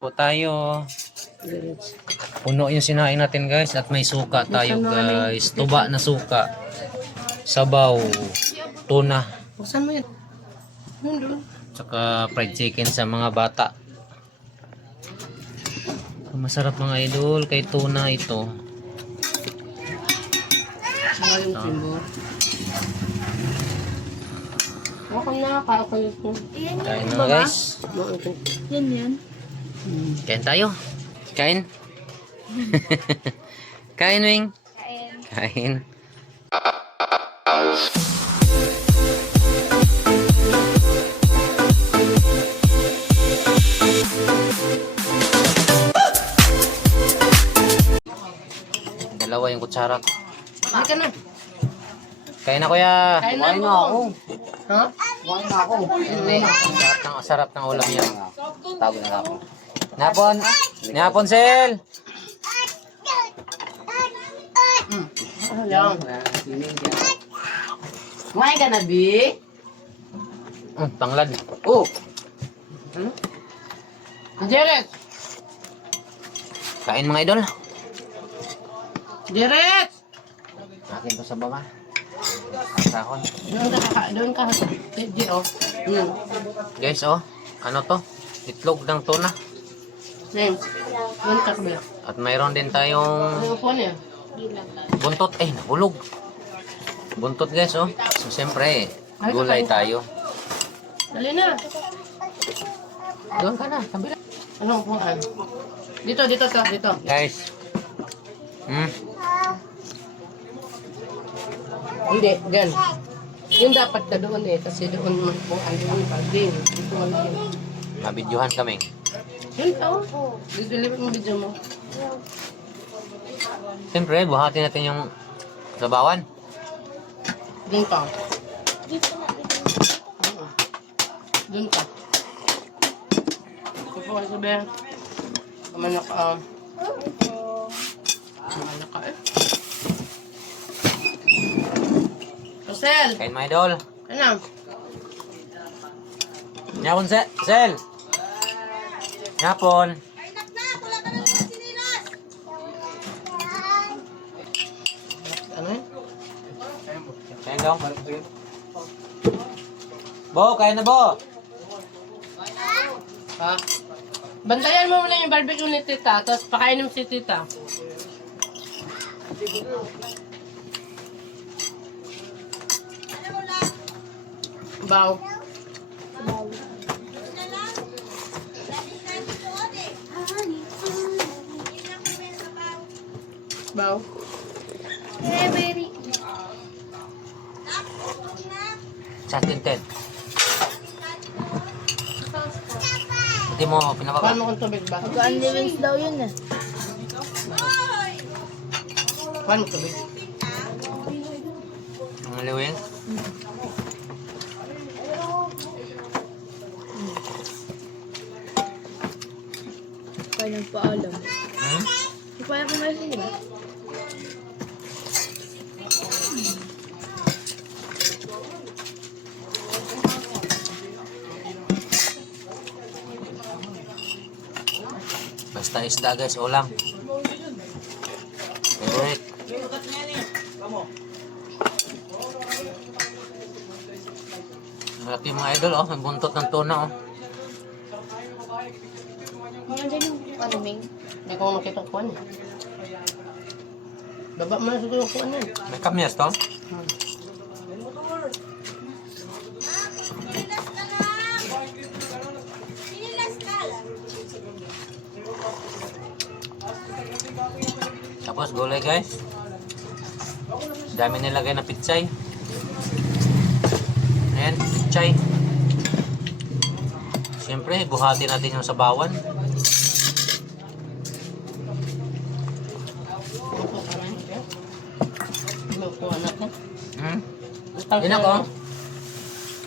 Po tayo. Puno yung sinain natin guys at may suka tayo guys. Tuba na suka. Sabaw. Tuna. Buksan mo yan. Doon. Tsaka fried chicken sa mga bata. Masarap mga idol kay tuna ito. Saka yung timbo. Ako na, kakayot mo. Kain na guys. Yan. Kain tayo. Kain. Kain Wing. Kain. Dalawa yung kutsara. Ay ka na. Kain na kuya. Kain na ako. Ha? Kumain na ako. Sarap ng ulam yan. Tago na ako. Napon. Napon Sel. Ano yan? Kumain ka na, Bi? Panglad. Oh! Jared! Kain mga idol. Jared! Akin to sa baba. Sahon. Doon ka. Di oh. Guys, oh. Ano to? Itlog ng tuna. Name. Doon ka kabila. At mayroon din tayong Ano po niya? buntot. Eh, nahulog. Buntot guys, oh. So, siyempre, gulay tayo. Dali na. Doon ka na, kabila. Anong upuan? Dito. Guys. Hindi, gan. Yun dapat ka doon eh. Kasi doon mo po ang pagding. Dito mo din. Mabidyohan kami. Yun ka oh. Dilipat mo video mo. Siyempre, buhatin natin yung sabawan. Doon ka. Doon ka. Kupo ka sabi. Kamanak ka. Kamanak ka eh. Rosel! Kain mga idol. Ano? Nyapon Sel. Nyapon. Ano yun? Kain daw. Bo, kain na Bo. Ha? Bantayan mo muna yung barbecue ni tita, tapos pakainin mo si tita. Baw. Baw. Sa tinted. Hindi mo pinababa. Paano kung tubig ba? Mag-unlimited daw yun eh. Paano tubig? Ang liwing. Kaya nagpaalam. Hmm? Di pa ako may di ba? Basta isda guys, ulam. Favorite. Malaki yung mga idol, oh. May buntot ng tuna, oh. Nandiyan yung ano, Ming? Hindi ko makita kuhan eh. Baba mo na siguro kuhan yan. May kamyas to. Tapos gulay guys. Dami nilagay na pitsay. Ayan, pitsay. Siyempre, buhatin natin yung sabawan. Kuhan natin. Yun ako.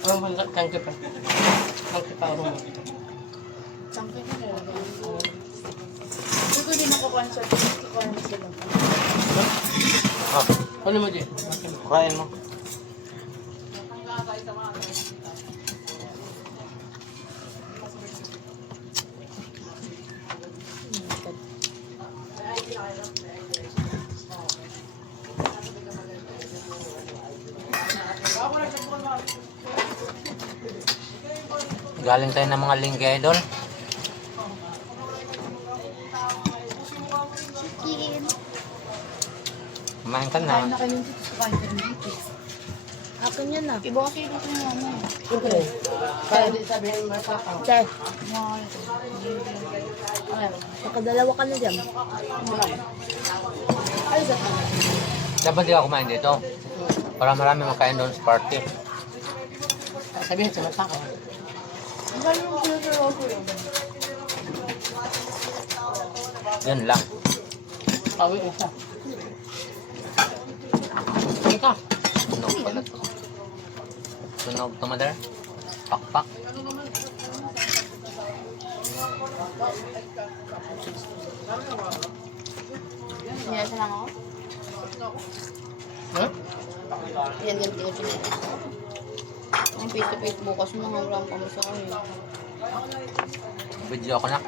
Ang bangat kang kipa. Ang kipa mo. Sangkay na nilagay. Hindi ko din nakukuha sa kukuha na sila. Oh, Ano mo di? kain mo. Galing tayo ng mga lingke idol. Kumain ka na. Kain na kayo ng chips. Kain ka ng chips. Akin yan na. Iba kasi dito yung ano eh. Siyempre. Kaya di sabihin mo sa ako. Te, Mga ito. Ayun. nakadalawa ka na dyan. Ay, sa Dapat di ako kumain dito. Para marami makain doon sa party. Sabihin sa mata ko. Ang galing mo sila sa Rosso yun. Yan lang. Pawi isa. Ika. Tunog pala to. Tunog to, mother. Pakpak. Sinasa lang ako. Ha? Yan ganito yung sinasa. Ang face-to-face bukas mo nga wala kami sa akin. Video ako na.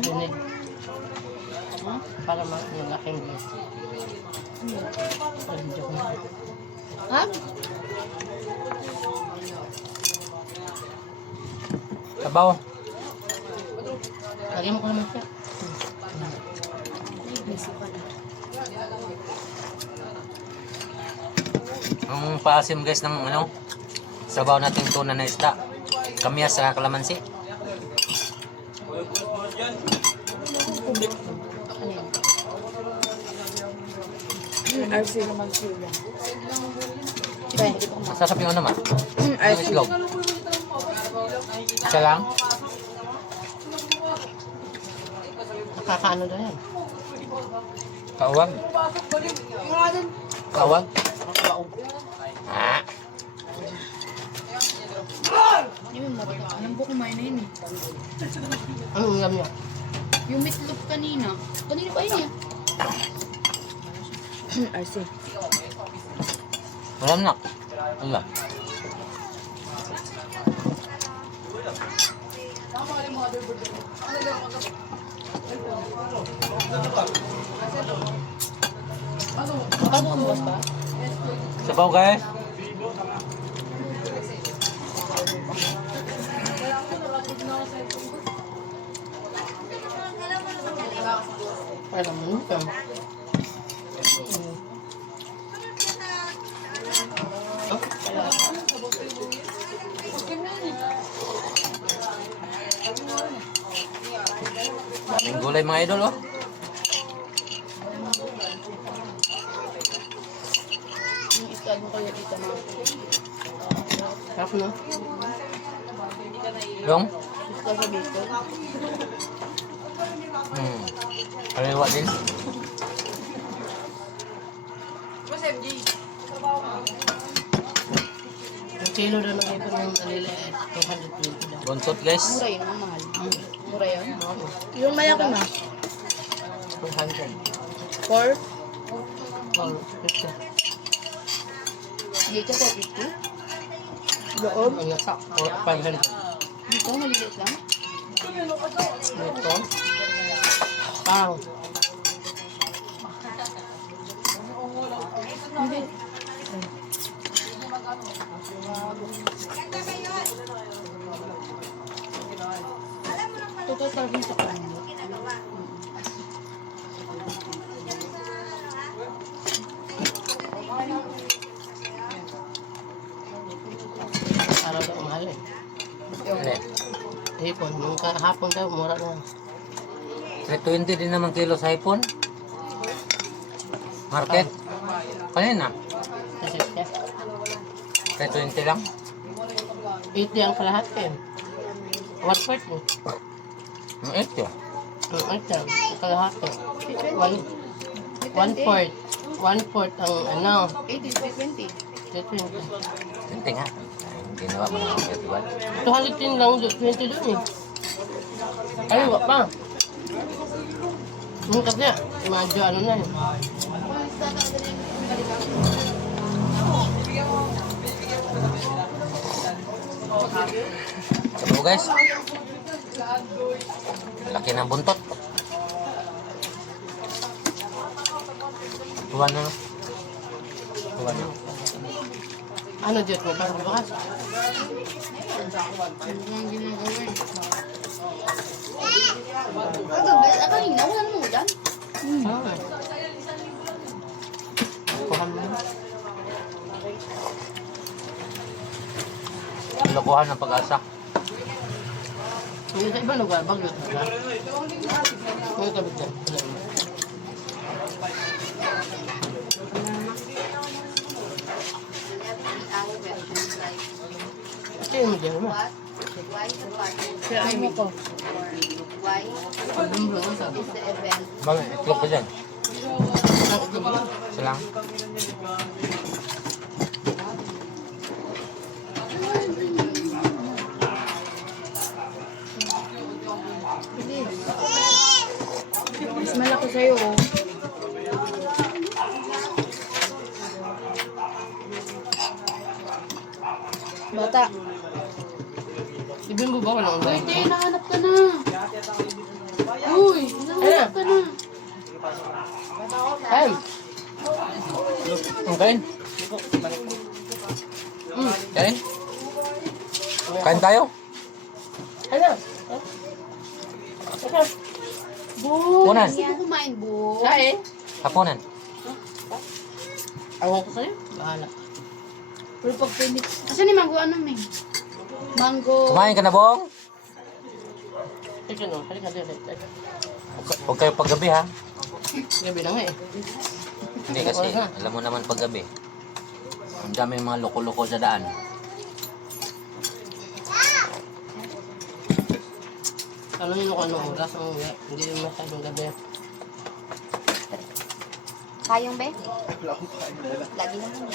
Dinig. Para malaking views. Video ko na. Ha? Sabaw. Lagyan mo ko naman siya. Ang paasim guys ng ano, sabaw nating tuna na isda. Kamyas sa kalamansi. RC. Masasap yung ano ma? Yung RC. islog. Isa lang? Nakakaano na yan. Kaawag? Kaawag? Ah, Hindi mo mabata. Alam ko kumain na yun eh. Anong ulam niya? Yung meatloaf kanina. Kanina pa yun eh. RC. walang nak. Allah. Ano ang bukas ba? Sabaw guys. Para mo ito. Daming gulay mga idol oh. Yung istad mo kayo dito na. Sarap no? Yung? Istad sa dito. Kaliwa din. Yung kilo na ng ito ng naliliit. 220 daw. Buntot guys. Mura yun, ang mahal. Mura yun. Yung malaki na. 200. 4. Or 50. Dito ko 50. Loob. Ang nasa 500. Dito, maliliit lang. Ito. Pang. Hindi. Total serving sa kanila. Araw daw mahal eh. Ano? Hipon. Nung kahapon daw, mura na. 320 din naman kilo sa hipon. Market. Kanina. Kasi siya. 320 lang. 80 ang kalahat eh. 1/4 eh. Ang 8 Ito, ang kalahat eh. 1/4. 1/4 ang ano. 80, 20. 20. 20 nga. Ginawa mo na ang 21. 210 lang, 20 doon eh. Ay, wak pa. Kasi, medyo ano na eh. Sabaw guys. Laki ng buntot. Tuwan na. Tuwan na. Ano diyot mo? Parang bukas. Kanina, wala mo dyan. Ah. Kuha mo na. Lokohan ng pag-asa. Hindi sa ibang lugar, bagyot na. May kabit na. Kasi mo dyan mo. Kaya ano ko. Pagbumbro ko sa Bang, itlog ka dyan. Isa lang. Mas malaki sa'yo, oh. Bata. Ibin mo ba walang Uy, umain? te, nahanap ka na. Uy, nahanap ka na. Ay! Ang kain? Kain? Kain tayo? Ano? Ito. Bu, Kunan. hindi ko kumain, Bu. Kain? Hapunan. Awan ko sa'yo. Bahala. Pero pag pinit. Asan yung mango ano, Ming? Mango. Kumain ka na, Bong? Ito no, halika dito. Huwag kayo paggabi, ha? Gabi na nga eh. Hindi kasi, alam mo naman paggabi. Ang dami mga loko-loko sa daan. Tanongin mo kung anong oras ang uwi. Hindi masyadong gabi. Kayong be? Lagi naman.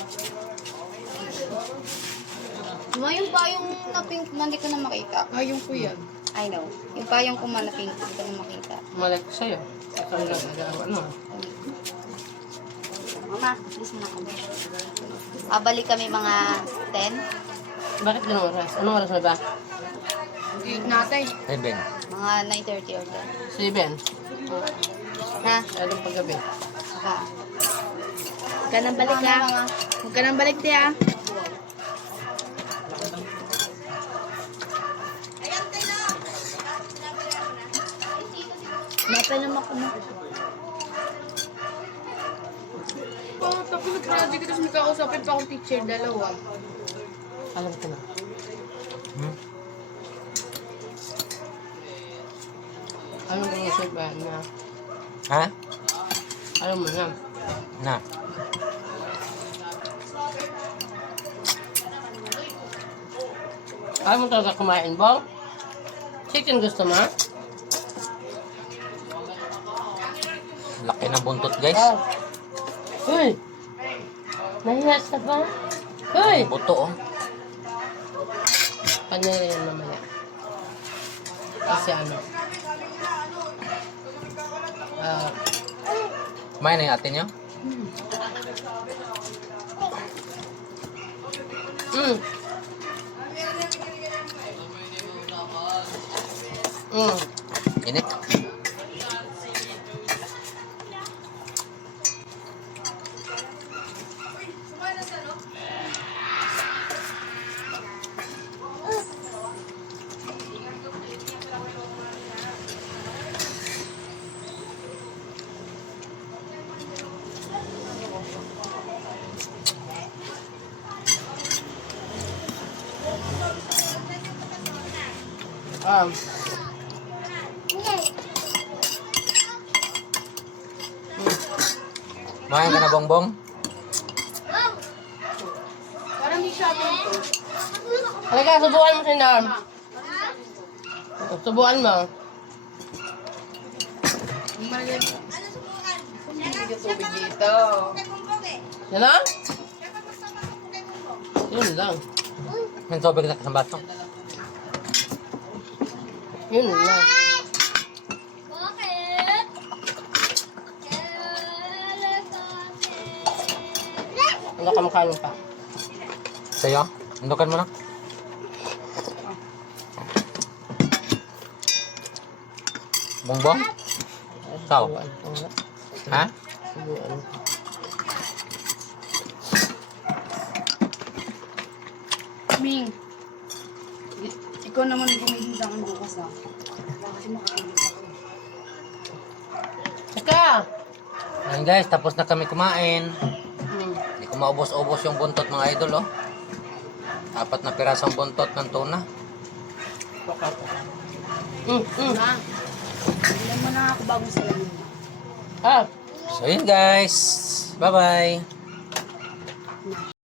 Yung payong na pink mo, hindi ko na makita. Ayong ko yan. I know. Yung payong ko na pink, hindi ko na makita. Malek ko sa'yo. Ikaw lang nag-aawa no. Mama, please mo na kami. Balik kami mga 10. Bakit ganong oras? Anong oras na ba? Gig natin. Hey, Ben. Mga 9:30 or 10. 7. Ha? Anong paggabi? Ha? Huwag ka nang balik, Mamaya, ha? mga Huwag ka nang balik, te, ha? Napainom ako mo. Tapos nag-project tapos may kakausapin pa akong teacher, dalawa. Alam ko na. Hmm? Alam ko na sa'yo ba na? Ha? Alam mo na. Na. Alam mo talaga kumain, Bong? Chicken gusto mo? Laki ng buntot, guys. Uy! Nahihas ka ba? Uy! Buto, oh. Panira yan mamaya. Kasi ano? Kumain na yung ate niyo? Mm. Mm. Init. Kumain ka na, Bongbong? Parang may shopping to. Halika, subukan mo si Norm. Subukan mo. Mali. Hindi tubig dito. Yan lang? Yun lang. May tubig na sa baso. Yun lang. Ano kamukha mo pa? Sa'yo? Undukan mo na. Bongbong? Ikaw? Subukan ko nga. Ha? Subukan ko. Ming. Ikaw naman gumihin sa akin bukas ah. Kasi makakalimutan ako. Saka. Ayan guys, tapos na kami kumain. Hmm. Hindi ko maubos-ubos yung buntot mga idol, oh. 4 na pirasong buntot ng tuna. Ma, bilang mo na ako bagong salamin. Ah. So yun guys. Bye-bye.